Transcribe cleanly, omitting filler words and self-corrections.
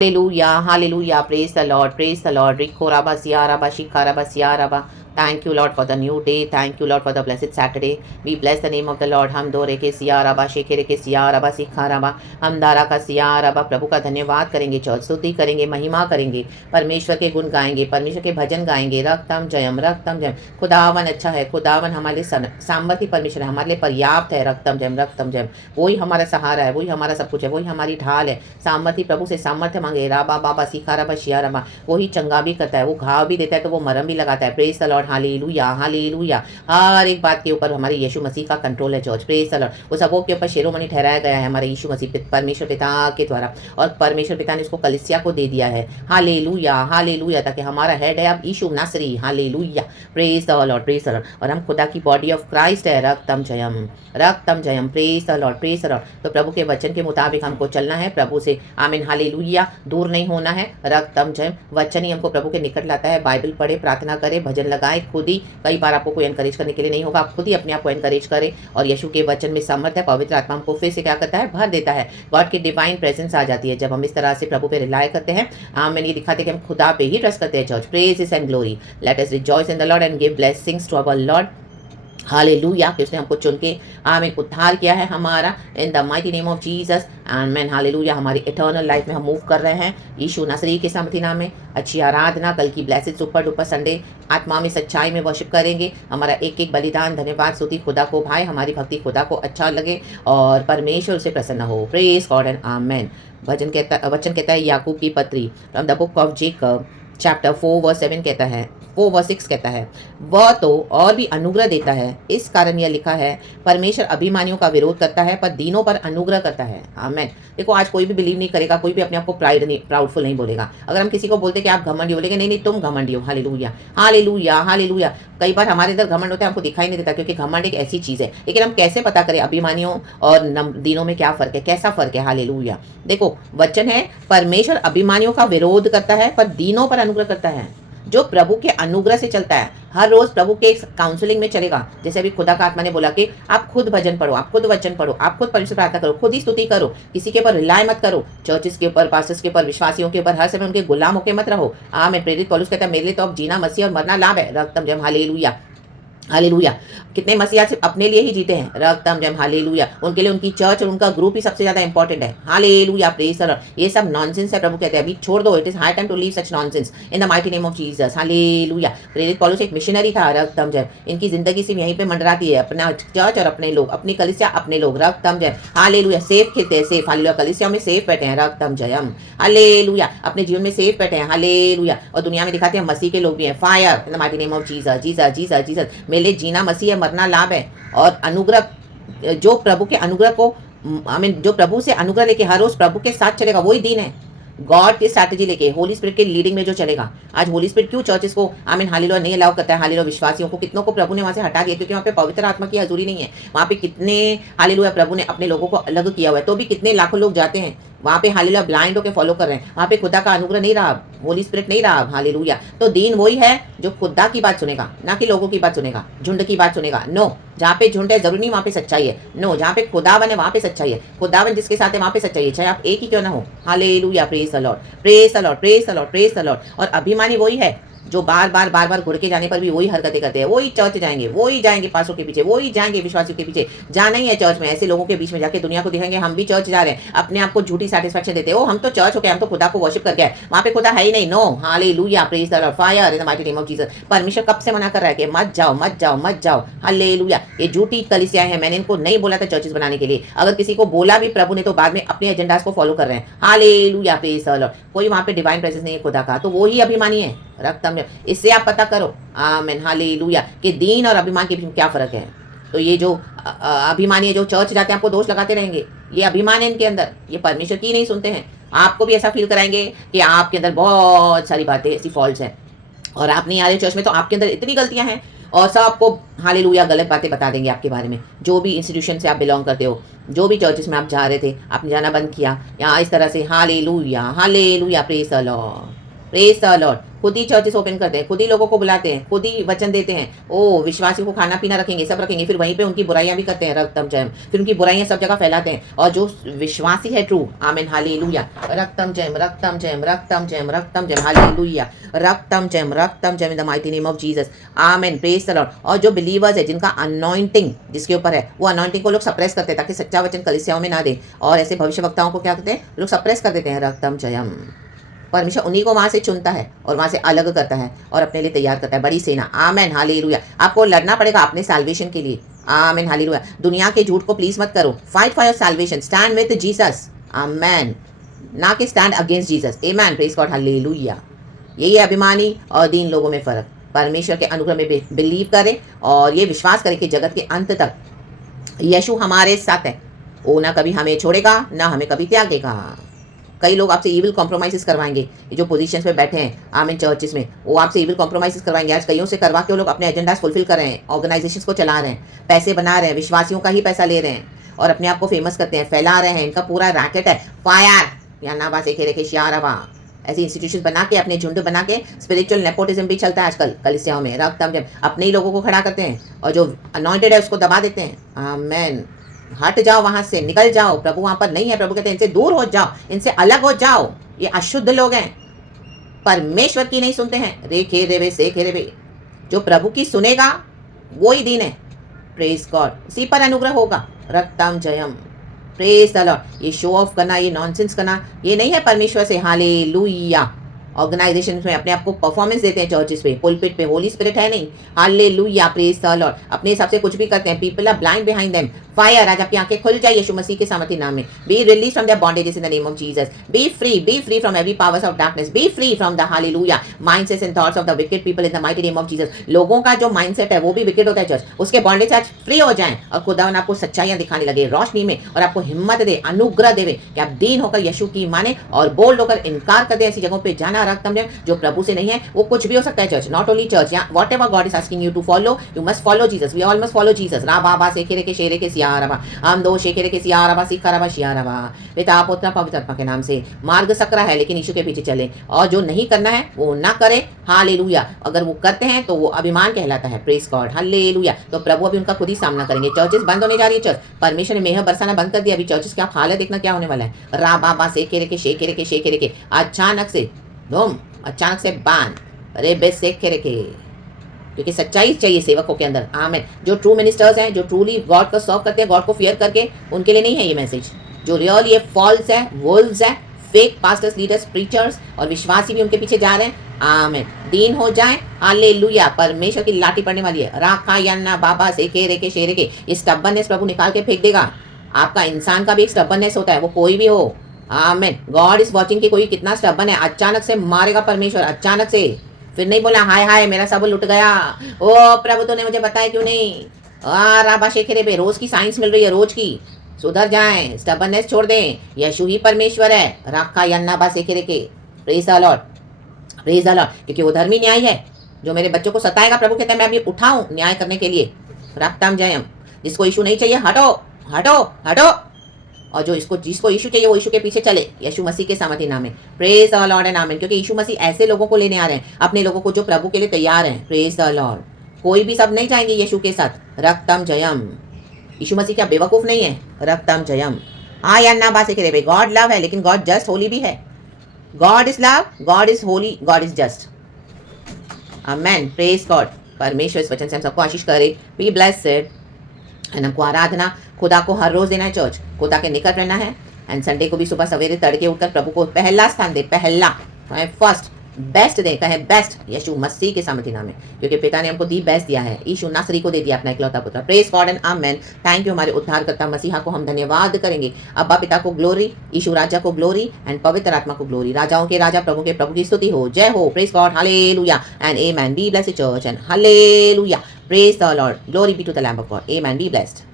Hallelujah, praise the Lord, praise the Lord. Rikoraba siaraba shikaraba siaraba. Thank you, Lord, for the new day. Thank you, Lord, for the blessed Saturday. We bless the name of the Lord. हम दो रेखे सियारबा शेखे के सियारबा सिखारबा हम दारा का सियारबा प्रभु का धन्यवाद करेंगे, चौथ स्तुति करेंगे, महिमा करेंगे, परमेश्वर के गुण गाएंगे, परमेश्वर के भजन गाएंगे। रक्तम जयम खुदावन अच्छा है, खुदावन हमारे सामर्थ्य परमेश्वर है, हमारे लिए पर्याप्त है। रक्तम जयम वही हमारा सहारा है, वही हमारा सब कुछ है, वही हमारी ढाल है। सामर्थ्य प्रभु से सामर्थ्य मांगे। राबा बाबा सिखारबा शियारबा वही चंगा भी करता है, वो घाव भी देता है तो वो मरम भी लगाता है। Praise the Lord, hallelujah hallelujah. हर एक बात के ऊपर हमारे यीशु मसीह का कंट्रोल है चर्च। Praise the Lord. वो सबों के ऊपर शिरोमणि ठहराया गया है हमारे यीशु मसीह परमेश्वर पिता के द्वारा, और परमेश्वर पिता ने उसको कलीसिया को दे दिया है। हालेलुया हालेलुया, ताकि हमारा हेड है अब यीशु नासरी। Hallelujah, praise the Lord, praise the Lord. और हम खुदा की बॉडी ऑफ क्राइस्ट है। रक्तम जयम, praise the Lord, praise the Lord. तो प्रभु के वचन के मुताबिक हमको चलना है, प्रभु से आमीन हालेलुया दूर नहीं होना है। रक्तम जयम वचन ही हमको प्रभु के निकट लाता है। बाइबल पढ़े, प्रार्थना करे, भजन लगाए खुद ही। कई बार आपको कोई एनकरेज करने के लिए नहीं होगा, आप खुद ही अपने आप को एनकरेज करें। और यीशु के वचन में समर्थ है, पवित्र आत्मा हमको फिर से क्या करता है, भर देता है। गॉड की डिवाइन प्रेजेंस आ जाती है जब हम इस तरह से प्रभु पे रिलाय करते हैं। मैंने ये दिखाते कि हम खुदा पे ही ट्रस्ट करते हैं। Church, praise and glory, let us rejoice in the Lord and give blessings to our Lord. Hallelujah, कि उसने हमको चुन के आमीन उद्धार किया है हमारा, इन the mighty name of Jesus. आमीन हालेलुया। हमारी इटर्नल लाइफ में हम मूव कर रहे हैं यीशु नासरी के सामर्थी नाम में। अच्छी आराधना, कल की ब्लेसिड सुपर डुपर संडे आत्मा में सच्चाई में वर्शिप करेंगे। हमारा एक एक बलिदान, धन्यवाद, स्तुति खुदा को भाई, हमारी भक्ति खुदा को अच्छा लगे और परमेश्वर से प्रसन्न हो। Praise God and amen. वचन कहता है याकूब की पत्री from the book of Jacob chapter 4 verse 7 कहता है, 4 वर्स 6 कहता है, वह तो और भी अनुग्रह देता है। इस कारण यह लिखा है, परमेश्वर अभिमानियों का विरोध करता है पर दीनों पर अनुग्रह करता है। आमेन। देखो, आज कोई भी बिलीव नहीं करेगा, कोई भी अपने आप को प्राउडफुल नहीं बोलेगा। अगर हम किसी को बोलते कि आप घमंडी, बोलेंगे नहीं तुम घमंडी हो। Hallelujah hallelujah hallelujah. कई बार हमारे अंदर घमंड होता है, हमको दिखाई नहीं देता, क्योंकि घमंड एक ऐसी चीज़ है। लेकिन हम कैसे पता करें अभिमानियों और दीनों में क्या फ़र्क है, कैसा फ़र्क है। हालेलुया। देखो, वचन है परमेश्वर अभिमानियों का विरोध करता है पर दीनों पर अनुग्रह करता है। जो प्रभु के अनुग्रह से चलता है, हर रोज प्रभु के काउंसलिंग में चलेगा। जैसे अभी खुदा का आत्मा ने बोला कि आप खुद भजन पढ़ो, आप खुद वचन पढ़ो, आप खुद परमेश्वर प्रार्थना करो, खुद ही स्तुति करो, किसी के ऊपर रिलाय मत करो। चर्चेस के ऊपर, पास्टर्स के ऊपर, विश्वासियों के ऊपर हर समय उनके गुलाम होकर मत रहो। मैं प्रेरित पौलुस कहता है, मेरे लिए तो अब जीना मसीह और मरना लाभ है। रक्तम जयम हालेलुया हालेलुया। कितने मसीहा सिर्फ अपने लिए ही जीते हैं। रक्तम जयम हालेलुया। उनके लिए उनकी चर्च और उनका ग्रुप ही सबसे ज्यादा इंपॉर्टेंट है। Hallelujah, praise the Lord. ये सब नॉनसेंस है, प्रभु कहते हैं अभी छोड़ दो। It is high time to leave such nonsense in the mighty name of Jesus. Hallelujah. प्रेरित पौलुस एक मिशनरी था। रक्तम जयम। इनकी जिंदगी सिर्फ यहीं पे मंडराती है, अपना चर्च और अपने लोग, अपनी कलीसिया, अपने लोग। रक्तम जयम हालेलुया। सेफ खेलते हैं, सेफ। हालेलुया। कलीसिया में सेफ बैठे हैं। रक्तम जयम हालेलुया। अपने जीवन में सेफ बैठे हैं। हालेलुया। और दुनिया में दिखाते हैं मसीह के लोग भी हैं। Fire in the mighty name of Jesus Jesus Jesus Jesus. मेरे लिए जीना मसीह है, मरना लाभ है। और अनुग्रह, जो प्रभु के अनुग्रह को जो प्रभु से अनुग्रह लेके हर रोज प्रभु के साथ चलेगा, वही दीन है। गॉड की स्ट्रैटेजी लेके, होली स्पिरिट के लीडिंग में जो चलेगा। आज होली स्पिरिट क्यों चर्चेस को हालेलुया नहीं अलाउ करता है। हालेलुया। विश्वासियों को कितनों को प्रभु ने वहां से हटा दिया, क्योंकि वहां पे पवित्र आत्मा की हजूरी नहीं है। वहां पे कितने हालेलुया प्रभु ने अपने लोगों को अलग किया हुआ है, तो भी कितने लाखों लोग जाते हैं वहां पे। हालेलुया। ब्लाइंड होकर फॉलो कर रहे हैं। वहां पे खुदा का अनुग्रह नहीं रहा, होली स्पिरिट नहीं रहा। हालेलुया। तो दीन वही है जो खुदा की बात सुनेगा, ना कि लोगों की बात सुनेगा, झुंड की बात सुनेगा। नो, जहाँ पे झुंड है जरूरी नहीं वहां पे सच्चाई है। नो, जहाँ पे खुदावन है वहां पे सच्चाई है। खुदावन जिसके साथ है वहां पे सच्चाई है, चाहे आप एक ही क्यों ना हो। Hallelujah, praise the Lord, praise the Lord, praise the Lord, praise the Lord. और अभिमानी वही है जो बार बार घुड़ के जाने पर भी वही हरकतें करते हैं। वही चर्च जाएंगे, वही जाएंगे पासों के पीछे, वही जाएंगे विश्वासियों के पीछे। जाना ही है चर्च में, ऐसे लोगों के बीच में जाके दुनिया को दिखाएंगे हम भी चर्च जा रहे हैं। अपने आप को झूठी सेटिस्फेक्शन देते हो, हम तो चर्च हो गए, हम तो खुदा को वर्शिप करके आए। वहां पे खुदा है ही नहीं। No, hallelujah, praise the Lord, fire in the mighty name of Jesus. परमेश्वर कब से मना कर रहा है कि मत जाओ मत जाओ मत जाओ। हालेलुया। ये झूठी कलीसियाएं हैं, मैंने इनको नहीं बोला था चर्चेस बनाने के लिए। अगर किसी को बोला भी प्रभु ने, तो बाद में अपने एजेंडास को फॉलो कर रहे हैं। Hallelujah, praise the Lord. कोई वहां पे डिवाइन प्रेजेंस नहीं है खुदा का, तो वो ही अभिमानी है। रक्तम में इससे आप पता करो आमीन हालेलुया कि दीन और अभिमान के बीच में क्या फर्क है। तो ये जो अभिमानी है, जो चर्च जाते हैं, आपको दोष लगाते रहेंगे, ये अभिमान है इनके अंदर, ये परमेश्वर की नहीं सुनते हैं। आपको भी ऐसा फील कराएंगे कि आपके अंदर बहुत सारी बातें ऐसी फॉल्ट्स हैं और आप नहीं आ रहे चर्च में, तो आपके अंदर इतनी गलतियां हैं, और सब आपको हालेलुया गलत बातें बता देंगे आपके बारे में। जो भी इंस्टीट्यूशन से आप बिलोंग करते हो, जो भी चर्चेस में आप जा रहे थे, आपने जाना बंद किया यहाँ इस तरह से। Hallelujah hallelujah, praise the Lord, praise the Lord. खुद ही चर्चेस ओपन करते हैं, खुद ही लोगों को बुलाते हैं, खुद ही वचन देते हैं, ओ विश्वासी को खाना पीना रखेंगे, सब रखेंगे, फिर वहीं पे उनकी बुराइयां भी करते हैं, रक्तम जयम, फिर उनकी बुराइयां सब जगह फैलाते हैं। और जो विश्वासी है ट्रू, आमीन हालेलुया, रक्तम जयम रक्तम जयम रक्तम जयम रक्तम जयम हालेलुया, रक्तम जयम in the mighty name of Jesus, आमीन, प्रेज द लॉर्ड। और जो बिलीवर्स है जिनका अनॉइंटिंग जिसके ऊपर है, वो अनॉइंटिंग को लोग सप्रेस करते हैं ताकि सच्चा वचन कलीसियाओं में ना दे, और ऐसे भविष्य वक्ताओं को क्या करते हैं, लोग सप्रेस कर देते हैं। रक्तम जयम, परमेश्वर उन्हीं को वहां से चुनता है और वहां से अलग करता है और अपने लिए तैयार करता है बड़ी सेना। Amen hallelujah. आपको लड़ना पड़ेगा अपने साल्वेशन के लिए। Amen hallelujah. दुनिया के झूठ को प्लीज मत करो। Fight for your salvation, stand with Jesus. Amen, ना कि stand against Jesus. Amen, praise God, hallelujah. यही है अभिमानी और दीन लोगों में फर्क। परमेश्वर के अनुग्रह में बिलीव करें और ये विश्वास करें कि जगत के अंत तक यीशु हमारे साथ है। वो ना कभी हमें छोड़ेगा ना हमें कभी त्यागेगा। कई लोग आपसे इविल कॉम्प्रोमाइज़ करवाएंगे, ये जो पोजीशंस पे बैठे हैं आमीन चर्चेस में, वो आपसे इविल कॉम्प्रोमाइज़ करवाएंगे। आज कईयों से करवा के वो लोग अपने एजेंडास फुलफिल कर रहे हैं, ऑर्गेनाइजेशंस को चला रहे हैं, पैसे बना रहे हैं, विश्वासियों का ही पैसा ले रहे हैं और अपने आप को फेमस करते हैं, फैला रहे हैं। इनका पूरा रैकेट है। फायर या ना बासे खेरे के शियारवा, ऐसे इंस्टीट्यूशन बना के, अपने झुंड बना के, स्पिरिचुअल नेपोटिज्म भी चलता है आजकल कलीसियाओं में। रक्तम जब अपने ही लोगों को खड़ा करते हैं और जो अनॉइंटेड है उसको दबा देते हैं। आमेन, हट जाओ वहां से, निकल जाओ, प्रभु वहां पर नहीं है। प्रभु कहते हैं इनसे दूर हो जाओ, इनसे अलग हो जाओ, ये अशुद्ध लोग हैं, परमेश्वर की नहीं सुनते हैं। रे खे रेवे से खे रेवे, जो प्रभु की सुनेगा वो ही दीन है। प्रेज गॉड, इसी पर अनुग्रह होगा। रक्तम जयम, प्रेज द लॉर्ड। ये शो ऑफ करना, ये नॉनसेंस करना, ये नहीं है परमेश्वर से। हालेलुया। ऑर्गेनाइजेशन में अपने आप को परफॉर्मेंस देते हैं, चर्चेस पे, पुलपिट पे, होली स्पिरिट है नहीं। Hallelujah, praise the Lord. अपने हिसाब से कुछ भी करते हैं। People are blind behind them. Fire, आज आपकी आंखें खुल जाए यीशु मसीह के सामर्थी नाम में। Be release from their bondages in the name of Jesus. Be free from every powers of darkness. Be free from the hallelujah mindsets and thoughts of the wicked people in the mighty name of Jesus. लोगों का जो mindset है वो भी wicked होता है church, उसके bondage से आज फ्री हो जाएं और खुदावन आपको सच्चाइयां दिखाने लगे रोशनी में, और आपको हिम्मत दे, अनुग्रह देवे कि आप दीन होकर यीशु की माने और बोल्ड होकर इनकार कर दे ऐसी जगहों पे जाना। रक्तम जो प्रभु से नहीं है वो कुछ भी हो सकता है चर्च, नॉट ओनली चर्च, या whatever God is asking you to follow, you must follow Jesus. We all must follow Jesus. रा बाबा से खेरे के शेरे के सियारबा, हम दो शेखेरे के सियारबा सिखारबा शियारबा। पिता पुत्र पवित्र आत्मा के नाम से। मार्ग सकरा है लेकिन यीशु के पीछे चले, और जो नहीं करना है वो ना करे। हालेलुया। अगर वो करते हैं तो वो अभिमान कहलाता है। Praise God, hallelujah. तो प्रभु अभी उनका खुद ही सामना करेंगे। चर्चेस बंद होने जा रही है। चर्च, परमेश्वर ने मेहर बरसाना बंद कर दिया। अभी चर्चेस की आप हालत देखना क्या होने वाला है। रा बाबा से खेरे के शेखेरे के शेखेरे के, अचानक से धूम, अचानक से बान, अरे बेस से खेरे के, क्योंकि सच्चाई चाहिए सेवकों के अंदर। आमेन। जो ट्रू मिनिस्टर्स हैं, जो ट्रूली गॉड को सर्व करते हैं, गॉड को फियर करके, उनके लिए नहीं है ये मैसेज। जो रियल ये फॉल्स है, वुल्व्स है, फेक पास्टर्स, लीडर्स, प्रीचर्स और विश्वासी भी उनके पीछे जा रहे हैं। आमेन। दीन हो जाए। हालेलुया। परमेश्वर की लाठी पड़ने वाली है। राखा यन्ना बाबा से खेरे के शेरे के, ये स्टबननेस प्रभु निकाल के फेंक देगा। आपका इंसान का भी एक स्टबननेस होता है, वो कोई भी हो। आमेन। गॉड इज वॉचिंग कि कोई कितना स्टबन है। अचानक से मारेगा परमेश्वर, अचानक से। फिर नहीं बोला हाय हाय मेरा सब लुट गया, ओ प्रभु तूने मुझे बताया क्यों नहीं। राबा शेखरे पे रोज की साइंस मिल रही है, रोज की। सुधर जाएं, स्टबननेस छोड़ दें। यीशु ही परमेश्वर है। राखा यन्ना बा शेखरे के, praise the Lord, praise the Lord. क्योंकि वो धर्मी न्याय है जो मेरे बच्चों को सताएगा। प्रभु कहता है मैं अभी उठाऊं न्याय करने के लिए। रक्तम जयम। जिसको यीशु नहीं चाहिए हटो हटो हटो, और जो जिसको यीशु चाहिए वो यीशु के पीछे चले, यीशु मसीह के सामर्थी नाम में। प्रेज द लॉर्ड एंड आमेन। क्योंकि यीशु मसीह ऐसे लोगों को लेने आ रहे हैं, अपने लोगों को जो प्रभु के लिए तैयार हैं। Praise the Lord. कोई भी सब नहीं जाएंगे यीशु के साथ। रक्तम जयम। यीशु मसीह क्या बेवकूफ नहीं है। रक्तम जयम। हाँ या ना बात करे, गॉड लव है लेकिन गॉड जस्ट होली भी है। God is love, God is Holi, God is just. Amen. Praise God. परमेश्वर इस वचन से हम सबको आशीष करे। Be blessed. एंड हमको आराधना खुदा को हर रोज देना है। चर्च खुदा के निकट रहना है। एंड संडे को भी सुबह सवेरे तड़के उठकर प्रभु को पहला स्थान दे, पहला फर्स्ट बेस्ट दे, कहे बेस्ट यीशु मसीह के सामर्थी नाम में। क्योंकि पिता ने हमको दी बेस्ट दिया है। यीशु नासरी को दे दिया अपना इकलौता पुत्र। Praise God and amen. Thank you हमारे उद्धारकर्ता मसीहा को हम धन्यवाद करेंगे। अब्बा पिता को ग्लोरी, यीशु राजा को ग्लोरी एंड पवित्र आत्मा को ग्लोरी। राजाओं के राजा प्रभु के प्रभु की स्तुति हो, जय हो। Praise God, hallelujah and amen. Be blessed church and hallelujah. Praise the Lord, glory be to the lamb of God. Amen. Be blessed.